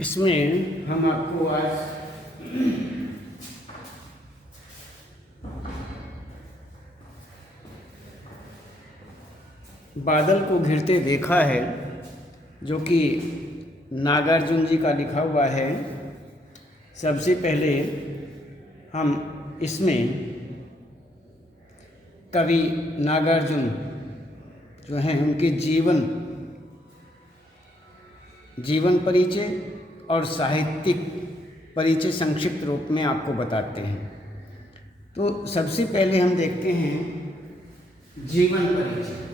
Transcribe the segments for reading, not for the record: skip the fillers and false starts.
इसमें हम आपको आज बादल को घिरते देखा है, जो कि नागार्जुन जी का लिखा हुआ है। सबसे पहले हम इसमें कवि नागार्जुन जो हैं उनके जीवन परिचय और साहित्यिक परिचय संक्षिप्त रूप में आपको बताते हैं। तो सबसे पहले हम देखते हैं जीवन परिचय।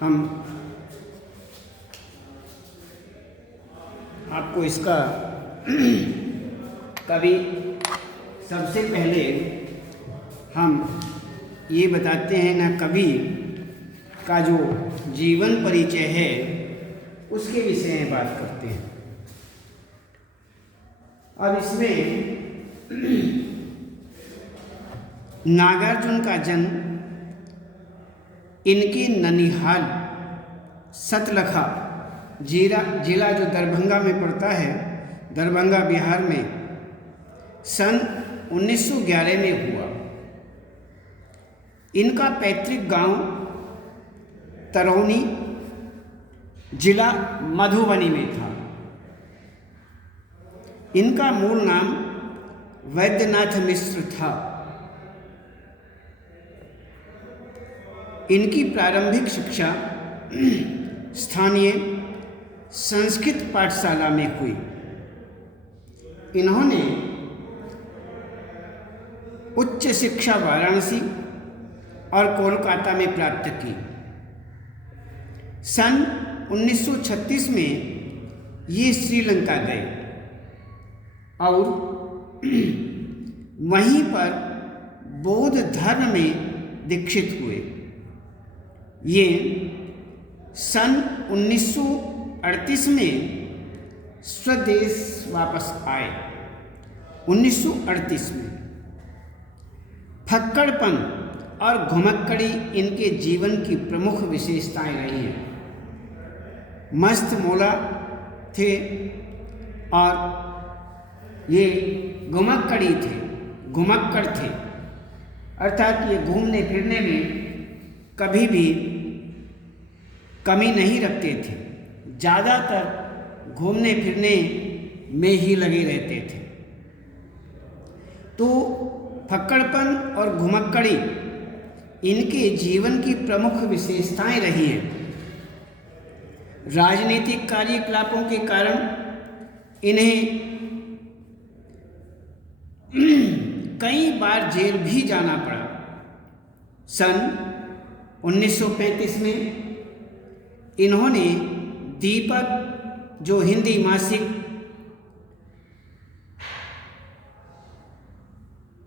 हम आपको इसका कवि सबसे पहले हम ये बताते हैं ना, कवि का जो जीवन परिचय है उसके विषय में बात करते हैं। अब इसमें नागार्जुन का जन्म इनके ननिहाल सतलखा जिला जो दरभंगा में पड़ता है, दरभंगा बिहार में सन 1911 में हुआ। इनका पैतृक गांव तरौनी जिला मधुबनी में था। इनका मूल नाम वैद्यनाथ मिश्र था। इनकी प्रारंभिक शिक्षा स्थानीय संस्कृत पाठशाला में हुई। इन्होंने उच्च शिक्षा वाराणसी और कोलकाता में प्राप्त की। सन 1936 में ये श्रीलंका गए और वहीं पर बौद्ध धर्म में दीक्षित हुए। ये सन 1938 में स्वदेश वापस आए। 1938 में फक्कड़पन और घुमक्कड़ी इनके जीवन की प्रमुख विशेषताएं रही हैं। मस्त मौला थे और ये घुमक्कड़ थे, अर्थात ये घूमने फिरने में कभी भी कमी नहीं रखते थे। ज़्यादातर घूमने फिरने में ही लगे रहते थे। तो फक्कड़पन और घुमक्कड़ी इनके जीवन की प्रमुख विशेषताएं रही हैं। राजनीतिक कार्यकलापों के कारण इन्हें कई बार जेल भी जाना पड़ा। सन 1935 में इन्होंने दीपक जो हिंदी मासिक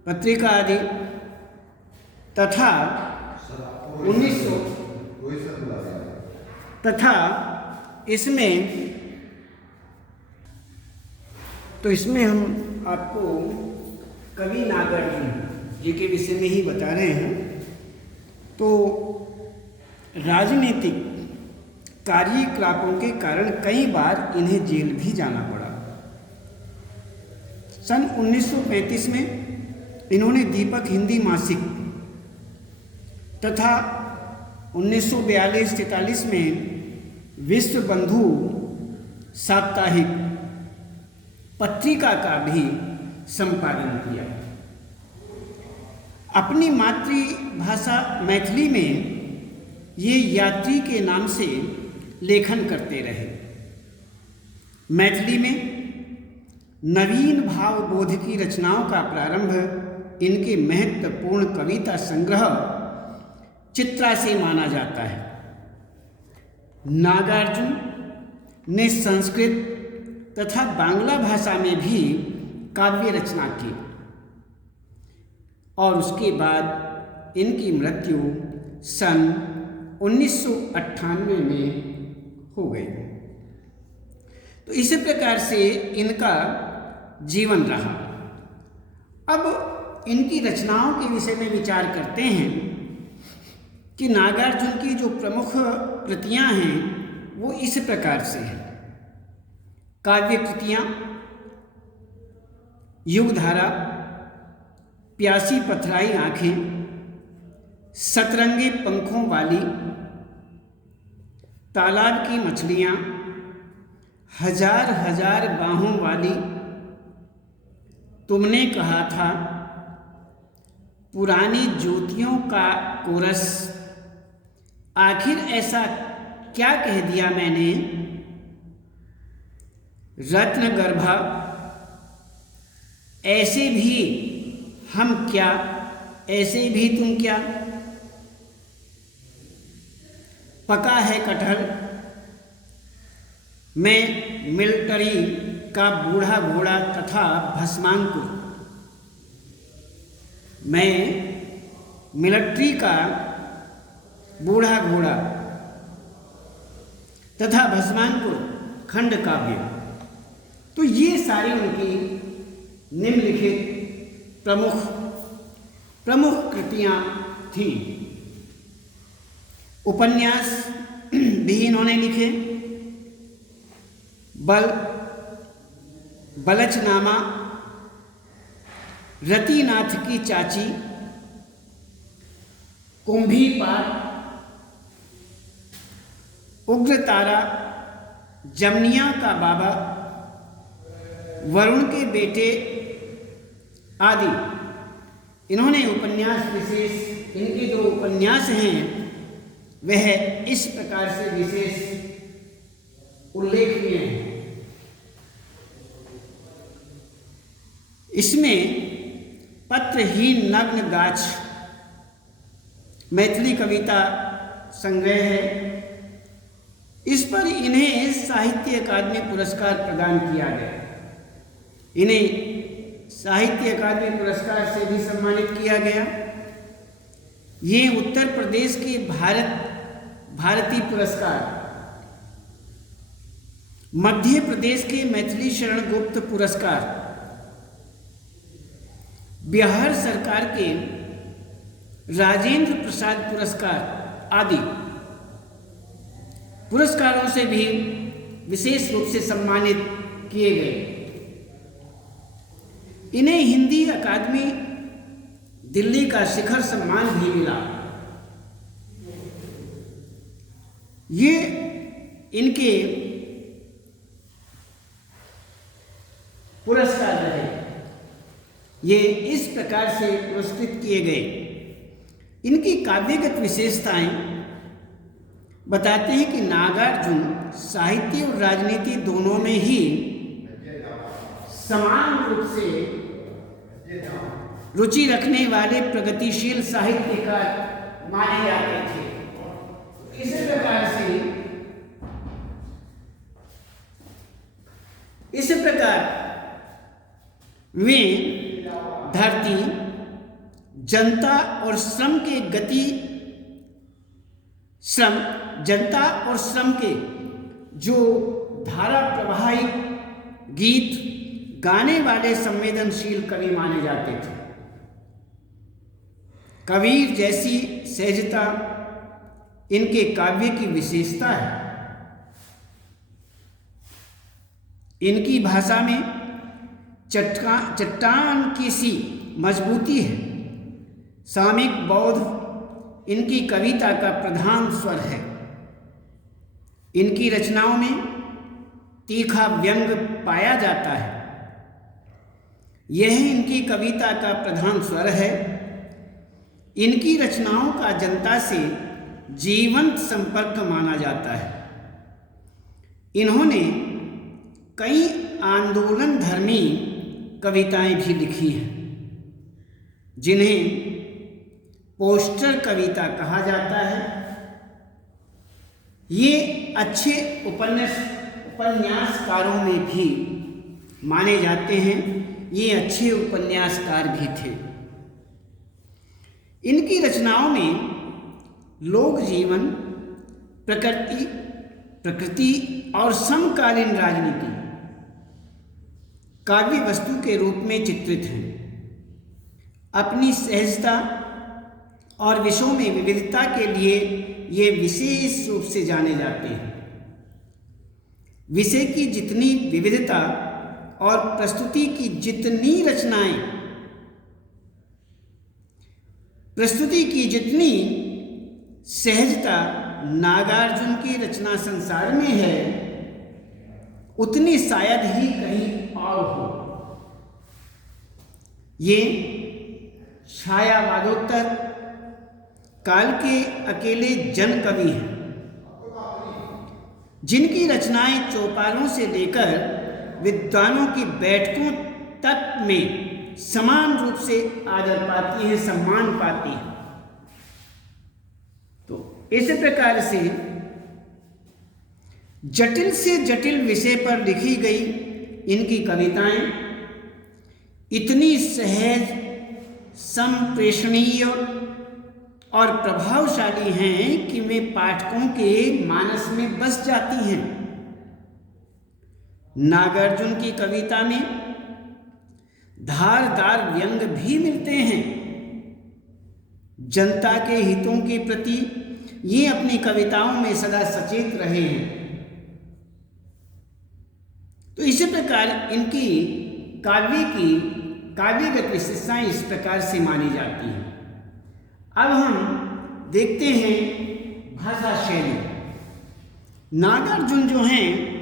पत्रिका आदि तथा 1900 तथा इसमें हम आपको कवि नागार्जुन जी के विषय में ही बता रहे हैं। तो राजनीतिक कार्यकलापों के कारण कई बार इन्हें जेल भी जाना पड़ा। सन 1935 में इन्होंने दीपक हिंदी मासिक तथा 1942-43 में विश्व बंधु साप्ताहिक पत्रिका का भी संपादन किया। अपनी मातृभाषा मैथिली में ये यात्री के नाम से लेखन करते रहे। मैथिली में नवीन भावबोध की रचनाओं का प्रारंभ इनके महत्वपूर्ण कविता संग्रह चित्रा से माना जाता है। नागार्जुन ने संस्कृत तथा बांग्ला भाषा में भी काव्य रचना की और उसके बाद इनकी मृत्यु सन 1998 में हो गई। तो इसी प्रकार से इनका जीवन रहा। अब इनकी रचनाओं के विषय में विचार करते हैं कि नागार्जुन की जो प्रमुख कृतियां हैं वो इस प्रकार से हैं। काव्य कृतियां युगधारा, प्यासी पथराई आंखें, सतरंगे पंखों वाली, तालाब की मछलियां, हजार हजार बाहों वाली, तुमने कहा था, पुरानी ज्योतियों का कोरस, आखिर ऐसा क्या कह दिया मैंने, रत्न गर्भा, ऐसे भी हम क्या, ऐसे भी तुम क्या, पका है कटहल, मैं मिलिट्री का बूढ़ा घोड़ा तथा भस्मांकुर, मैं मिलिट्री का बूढ़ा घोड़ा तथा भस्मांकुर खंड काव्य। तो ये सारी उनकी निम्नलिखित प्रमुख कृतियां थीं। उपन्यास भी इन्होंने लिखे। बलचनामा, रतिनाथ की चाची, कुंभी पाठ, उग्रतारा, जमनिया का बाबा, वरुण के बेटे आदि इन्होंने उपन्यास विशेष, इनके जो उपन्यास हैं वह इस प्रकार से विशेष उल्लेखनीय है। इसमें पत्रहीन नग्न गाछ मैथिली कविता संग्रह है। इस पर इन्हें साहित्य अकादमी पुरस्कार प्रदान किया गया। इन्हें साहित्य अकादमी पुरस्कार से भी सम्मानित किया गया। ये उत्तर प्रदेश के भारती पुरस्कार, मध्य प्रदेश के मैथिली शरण गुप्त पुरस्कार, बिहार सरकार के राजेंद्र प्रसाद पुरस्कार आदि पुरस्कारों से भी विशेष रूप से सम्मानित किए गए। इन्हें हिंदी अकादमी दिल्ली का शिखर सम्मान भी मिला। ये इनके पुरस्कार रहे। ये इस प्रकार से पुरस्कृत किए गए। इनकी काव्यगत विशेषताएं बताते हैं कि नागार्जुन साहित्य और राजनीति दोनों में ही समान रूप से रुचि रखने वाले प्रगतिशील साहित्यकार माने जाते थे। इस प्रकार वे धरती, जनता और श्रम के जो धारा प्रवाही गीत गाने वाले संवेदनशील कवि माने जाते थे। कबीर जैसी सहजता इनके काव्य की विशेषता है। इनकी भाषा में चट्टान की सी मजबूती है। सामयिक बौद्ध इनकी कविता का प्रधान स्वर है। इनकी रचनाओं में तीखा व्यंग पाया जाता है। यह इनकी कविता का प्रधान स्वर है। इनकी रचनाओं का जनता से जीवंत संपर्क माना जाता है। इन्होंने कई आंदोलन धर्मी कविताएं भी लिखी हैं, जिन्हें पोस्टर कविता कहा जाता है। ये अच्छे उपन्यासकारों में भी माने जाते हैं। ये अच्छे उपन्यासकार भी थे। इनकी रचनाओं में लोक जीवन, प्रकृति और समकालीन राजनीति काव्य वस्तु के रूप में चित्रित हैं। अपनी सहजता और विषयों में विविधता के लिए ये विशेष रूप से जाने जाते हैं। विषय की जितनी विविधता और प्रस्तुति की जितनी सहजता नागार्जुन की रचना संसार में है, उतनी शायद ही कहीं और हो। ये छायावादोत्तर काल के अकेले जन कवि हैं, जिनकी रचनाएं चौपालों से लेकर विद्वानों की बैठकों तक में समान रूप से आदर पाती हैं, सम्मान पाती हैं। तो इस प्रकार से जटिल से जटिल विषय पर लिखी गई इनकी कविताएं इतनी सहज, संप्रेषणीय और प्रभावशाली हैं कि वे पाठकों के मानस में बस जाती हैं। नागार्जुन की कविता में धारदार व्यंग भी मिलते हैं। जनता के हितों के प्रति ये अपनी कविताओं में सदा सचेत रहे हैं। तो इसी प्रकार इनकी काव्यगत विशेषताएं इस प्रकार से मानी जाती हैं। अब हम देखते हैं भाषा शैली। नागार्जुन जो हैं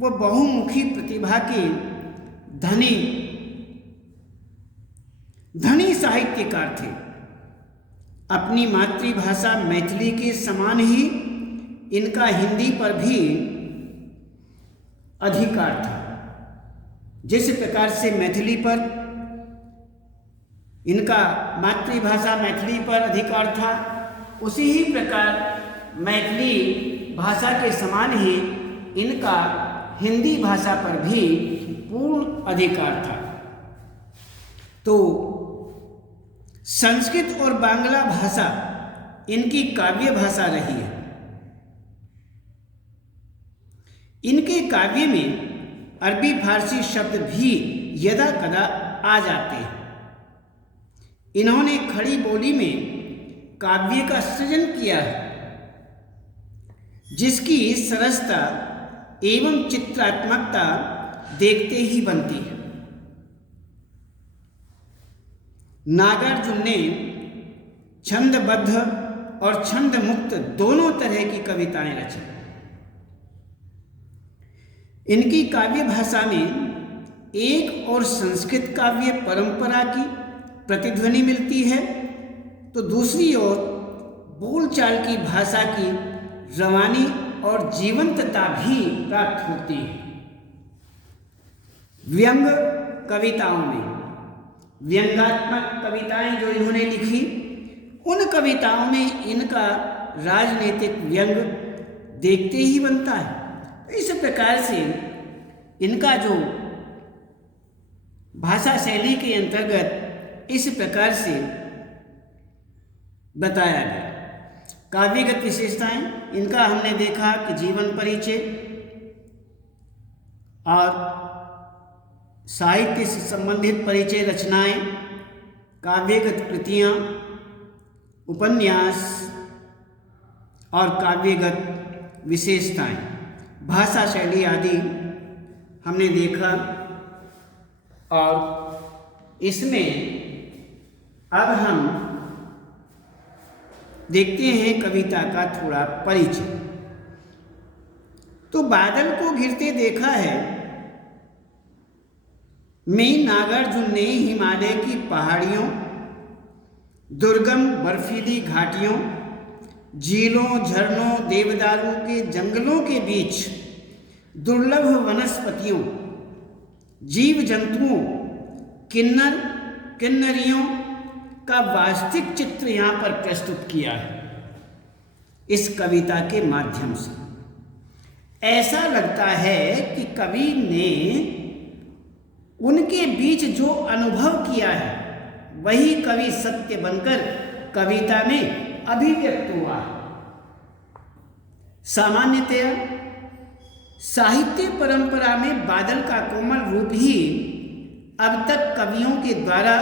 वो बहुमुखी प्रतिभा के धनी साहित्यकार थे। अपनी मातृभाषा मैथिली के समान ही इनका हिंदी पर भी अधिकार था। जिस प्रकार से मैथिली पर इनका मातृभाषा मैथिली पर अधिकार था, उसी ही प्रकार मैथिली भाषा के समान ही इनका हिंदी भाषा पर भी पूर्ण अधिकार था। तो संस्कृत और बांग्ला भाषा इनकी काव्य भाषा रही है। इनके काव्य में अरबी फारसी शब्द भी यदा कदा आ जाते हैं। इन्होंने खड़ी बोली में काव्य का सृजन किया है, जिसकी सरसता एवं चित्रात्मकता देखते ही बनती है। नागार्जुन ने छंदबद्ध और छंद मुक्त दोनों तरह की कविताएं रची। इनकी काव्य भाषा में एक और संस्कृत काव्य परंपरा की प्रतिध्वनि मिलती है, तो तो दूसरी ओर बोलचाल की भाषा की रवानी और जीवंतता भी प्राप्त होती है। व्यंग कविताओं में व्यंगात्मक कविताएं जो इन्होंने लिखी, उन कविताओं में इनका राजनीतिक व्यंग देखते ही बनता है। इस प्रकार से इनका जो भाषा शैली के अंतर्गत इस प्रकार से बताया गया। काव्यगत विशेषताएं इनका हमने देखा कि जीवन परिचय और साहित्य से संबंधित परिचय रचनाएं, काव्यगत कृतियां, उपन्यास और काव्यगत विशेषताएं, भाषा शैली आदि हमने देखा। और इसमें अब हम देखते हैं कविता का थोड़ा परिचय। तो बादल को घिरते देखा है में नागार्जुन ने हिमालय की पहाड़ियों, दुर्गम बर्फीली घाटियों, झीलों, झरनों, देवदारों के जंगलों के बीच दुर्लभ वनस्पतियों, जीव जंतुओं, किन्नर किन्नरियों का वास्तविक चित्र यहाँ पर प्रस्तुत किया है इस कविता के माध्यम से। ऐसा लगता है कि कवि ने उनके बीच जो अनुभव किया है वही कवि सत्य बनकर कविता में अभिव्यक्त हुआ है। सामान्यतया साहित्य परंपरा में बादल का कोमल रूप ही अब तक कवियों के द्वारा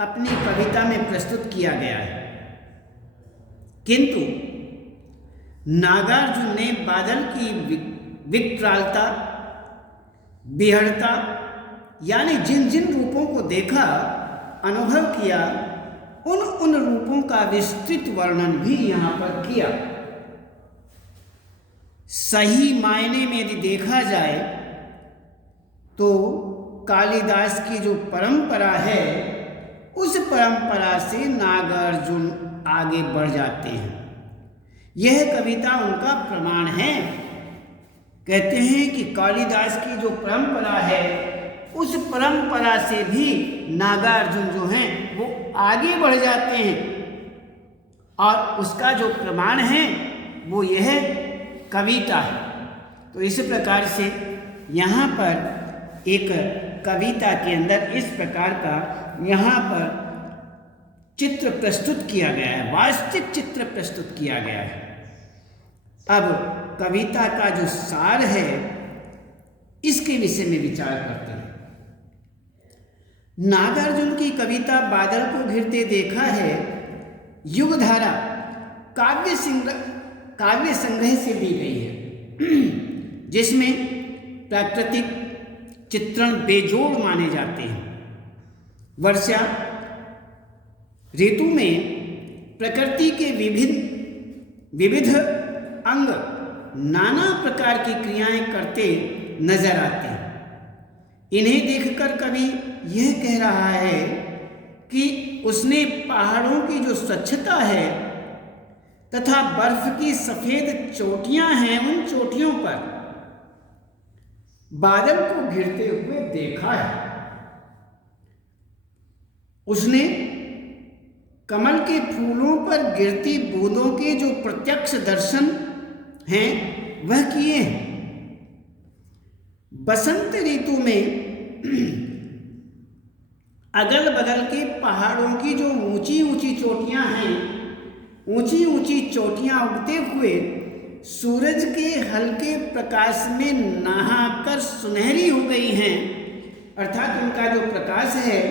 अपनी कविता में प्रस्तुत किया गया है, किंतु नागार्जुन ने बादल की विकरालता, बिहड़ता, यानी जिन जिन रूपों को देखा, अनुभव किया, उन रूपों का विस्तृत वर्णन भी यहाँ पर किया। सही मायने में यदि देखा जाए तो कालिदास की जो परंपरा है उस परंपरा से नागार्जुन आगे बढ़ जाते हैं। यह कविता उनका प्रमाण है। कहते हैं कि कालिदास की जो परंपरा है उस परंपरा से भी नागार्जुन जो हैं वो आगे बढ़ जाते हैं, और उसका जो प्रमाण है वो यह कविता है। तो इस प्रकार से यहाँ पर एक कविता के अंदर इस प्रकार का यहाँ पर चित्र प्रस्तुत किया गया है, वास्तविक चित्र प्रस्तुत किया गया है। अब कविता का जो सार है इसके विषय में विचार करते हैं। नागार्जुन की कविता बादल को घिरते देखा है युगधारा काव्य संग्रह से ली गई है, जिसमें प्राकृतिक चित्रण बेजोड़ माने जाते हैं। वर्षा ऋतु में प्रकृति के विविध अंग नाना प्रकार की क्रियाएं करते नजर आते हैं। इन्हें देखकर कवि यह कह रहा है कि उसने पहाड़ों की जो स्वच्छता है तथा बर्फ की सफेद चोटियां हैं, उन चोटियों पर बादल को घिरते हुए देखा है। उसने कमल के फूलों पर गिरती बूंदों के जो प्रत्यक्ष दर्शन हैं वह किए हैं। बसंत ऋतु में अगल बगल के पहाड़ों की जो ऊंची ऊंची चोटियां हैं, ऊंची ऊंची चोटियां उगते हुए सूरज के हल्के प्रकाश में नहाकर सुनहरी हो गई हैं, अर्थात उनका जो प्रकाश है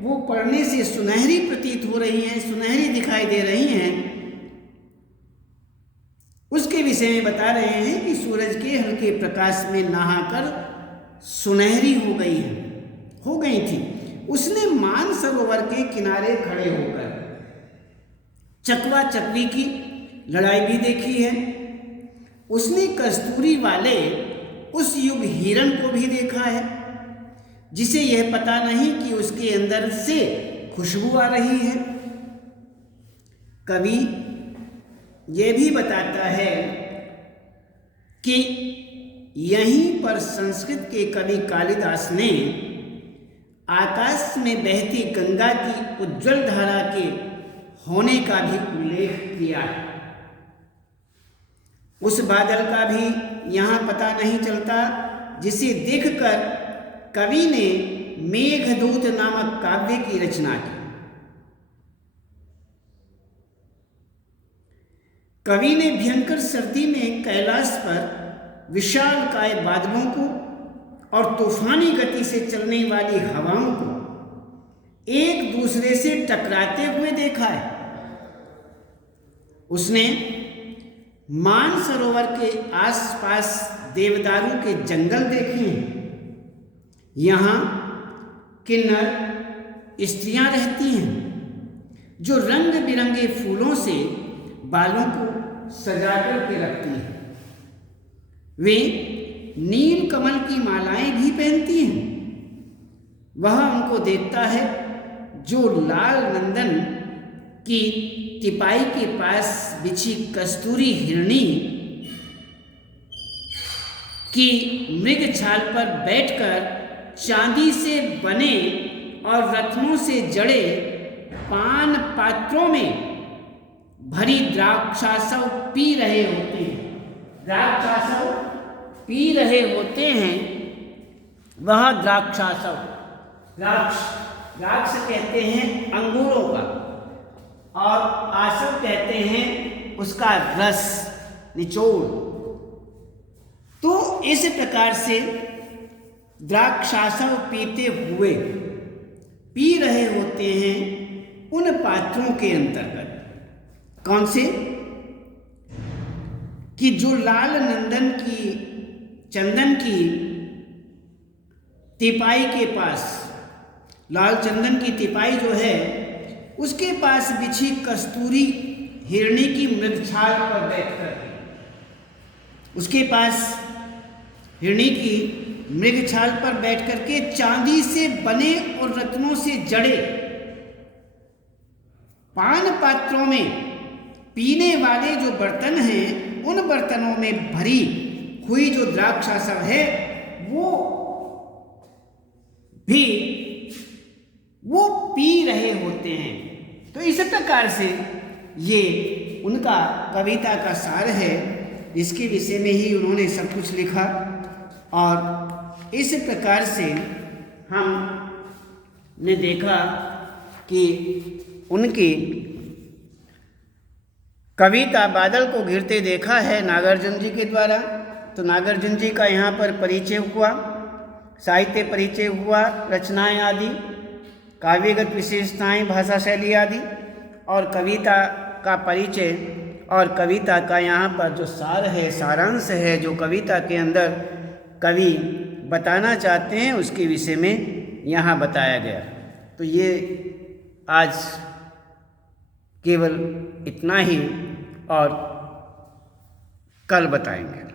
वो पड़ने से सुनहरी प्रतीत हो रही हैं, सुनहरी दिखाई दे रही हैं। उसके विषय में बता रहे हैं कि सूरज के हल्के प्रकाश में नहाकर सुनहरी हो गई थी। उसने मान सरोवर के किनारे खड़े होकर चकवा चकवी की लड़ाई भी देखी है। उसने कस्तूरी वाले उस युग हिरण को भी देखा है, जिसे यह पता नहीं कि उसके अंदर से खुशबू आ रही है। कवि ये भी बताता है कि यहीं पर संस्कृत के कवि कालिदास ने आकाश में बहती गंगा की उज्ज्वल धारा के होने का भी उल्लेख किया है। उस बादल का भी यहाँ पता नहीं चलता जिसे देखकर कवि ने मेघदूत नामक काव्य की रचना की। कवि ने भयंकर सर्दी में कैलाश पर विशालकाय बादलों को और तूफानी गति से चलने वाली हवाओं को एक दूसरे से टकराते हुए देखा है। उसने मानसरोवर के आसपास देवदारू के जंगल देखे हैं। यहाँ किन्नर स्त्रियां रहती हैं जो रंग बिरंगे फूलों से बालों को सजा करके रखती हैं। वे नील कमल की मालाएं भी पहनती हैं। वह उनको देखता है जो लाल नंदन की तिपाई के पास बिछी कस्तूरी हिरणी की मृग छाल पर बैठकर चांदी से बने और रत्नों से जड़े पान पात्रों में भरी द्राक्षासव पी रहे होते हैं। द्राक्षासव पी रहे होते हैं। वह द्राक्षासव, द्राक्ष कहते हैं अंगूरों का और आसव कहते हैं उसका रस, निचोड़। तो इस प्रकार से द्राक्षासव पीते हुए पी रहे होते हैं उन पात्रों के अंतर्गत। कौन से? कि जो लाल नंदन की चंदन की तिपाई के पास, लाल चंदन की तिपाई जो है उसके पास बिछी कस्तूरी हिरणी की मृगछाल पर बैठकर, उसके पास हिरणी की मृगछाल पर बैठकर के चांदी से बने और रत्नों से जड़े पान पात्रों में पीने वाले जो बर्तन हैं उन बर्तनों में भरी हुई जो द्राक्षासव है वो पी रहे होते हैं। तो इस प्रकार से ये उनका कविता का सार है। इसके विषय में ही उन्होंने सब कुछ लिखा और इस प्रकार से हमने देखा कि उनकी कविता बादल को घिरते देखा है नागार्जुन जी के द्वारा। तो नागार्जुन जी का यहाँ पर परिचय हुआ, साहित्य परिचय हुआ, रचनाएं आदि, काव्यगत विशेषताएं, भाषा शैली आदि, और कविता का परिचय और कविता का यहाँ पर जो सार है, सारांश है, जो कविता के अंदर कवि बताना चाहते हैं उसके विषय में यहाँ बताया गया। तो ये आज केवल इतना ही और कल बताएंगे।